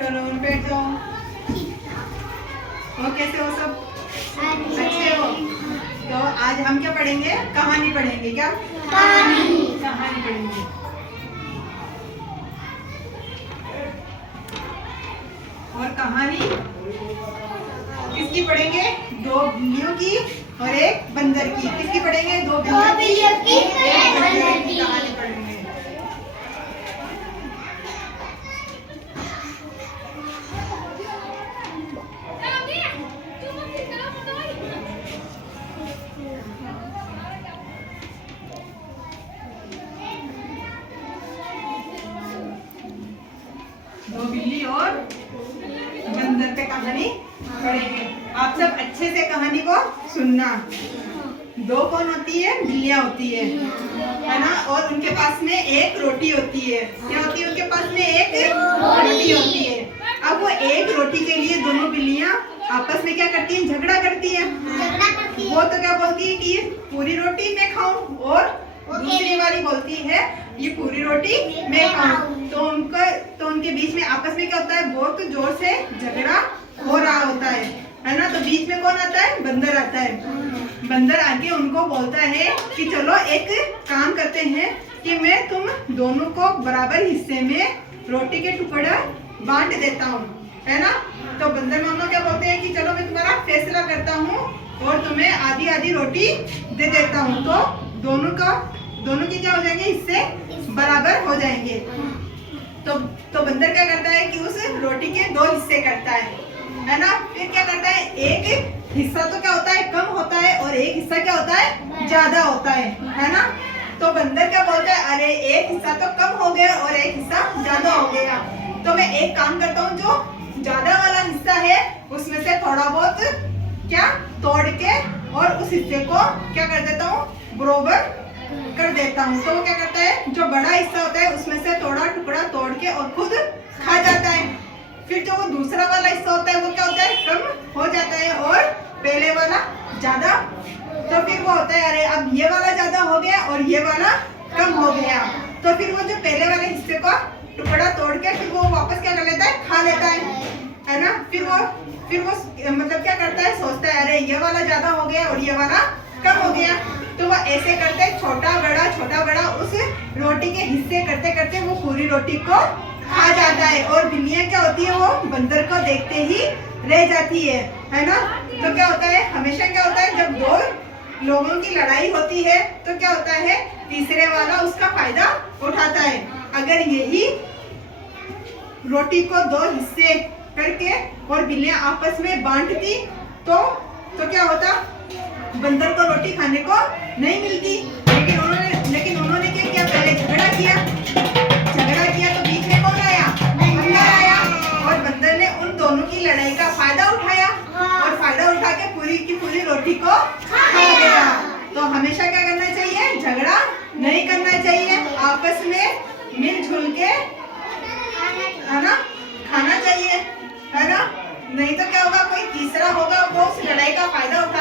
Afternoon, बैठ जाओ। और कैसे हो सब? अच्छे हो? तो आज हम क्या पढ़ेंगे? कहानी पढ़ेंगे। क्या कहानी पढ़ेंगे। और कहानी किसकी पढ़ेंगे? दो बिल्लियों की और एक बंदर की। किसकी पढ़ेंगे? दो बिल्लियों की एक बंदर की कहानी पढ़ेंगे। दो बिल्ली और बंदर पे कहानी पढ़ेंगे। आप सब अच्छे से कहानी को सुनना। दो कौन होती है? बिल्लियां होती है ना। और उनके पास में एक रोटी होती है। क्या होती है उनके पास में? एक रोटी होती है। अब वो एक रोटी के लिए दोनों बिल्लियां आपस में क्या करती हैं? झगड़ा करती है। वो तो क्या बोलती है कि ये पूरी रोटी मैं खाऊं, और दूसरी वाली बोलती है ये पूरी रोटी मैं खाऊं। तो उनके बीच में आपस में क्या होता है? बहुत जोर से झगड़ा हो रहा होता है ना। तो बीच में कौन आता है? बंदर आता है। बंदर आके उनको बोलता है कि चलो एक काम करते हैं कि मैं तुम दोनों को बराबर हिस्से में रोटी के टुकड़ा बांट देता हूँ, है ना। तो बंदर मामा क्या बोलते हैं कि चलो मैं तुम्हारा फैसला करता हूँ और तुम्हें आधी आधी रोटी दे देता हूँ। तो दोनों के क्या हो जाएंगे? हिस्से बराबर हो जाएंगे। तो बंदर क्या करता है कि उस रोटी के दो हिस्से करता है ना। फिर क्या करता है? एक हिस्सा तो क्या होता है? कम होता है, और एक हिस्सा क्या होता है? ज्यादा होता है ना। तो बंदर क्या बोलता है? अरे एक हिस्सा तो कम हो गया और एक हिस्सा ज्यादा हो गया, तो मैं एक काम करता हूँ, जो ज्यादा वाला हिस्सा है उसमें से थोड़ा बहुत क्या तोड़ के और उस हिस्से को क्या कर देता हूँ? बरोबर कर देता हूँ। तो वो क्या करता है? जो बड़ा हिस्सा होता है उसमें से थोड़ा टुकड़ा तोड़ के और खुद खा जाता है। फिर जो वो दूसरा वाला हिस्सा होता है वो क्या होता है? कम हो जाता है, और पहले वाला ज्यादा। तो फिर वो होता है अरे अब ये वाला ज्यादा हो गया और ये वाला कम हो गया। तो फिर वो जो पहले वाले हिस्से को टुकड़ा तोड़ के फिर वो वापस क्या कर लेता है? खा लेता है ना। फिर वो मतलब क्या करता है? सोचता है अरे ये वाला ज्यादा हो गया और ये वाला कम हो गया। तो वो ऐसे करते छोटा बड़ा उस रोटी के हिस्से करते करते वो पूरी रोटी को खा जाता है। और बिल्लियां क्या होती है? वो बंदर को देखते ही रह जाती है ना। तो क्या होता है? हमेशा क्या होता है? जब दो लोगों की लड़ाई होती है तो क्या होता है? तीसरे वाला उसका फायदा उठाता है। अगर यही रोटी को दो हिस्से करके और बिल्लियां आपस में बांटती तो क्या होता? बंदर को रोटी खाने को नहीं मिलती। लेकिन उन्होंने क्या किया? पहले झगड़ा किया तो बीच में कौन आया? बंदर आया। और बंदर ने उन दोनों की लड़ाई का फायदा उठाया और फायदा उठा के पूरी की पूरी रोटी को खा गया। तो हमेशा क्या करना चाहिए? झगड़ा नहीं करना चाहिए। आपस में मिलजुल के है ना खाना चाहिए, है ना। नहीं तो क्या होगा? कोई तीसरा होगा वो उस लड़ाई का फायदा उठा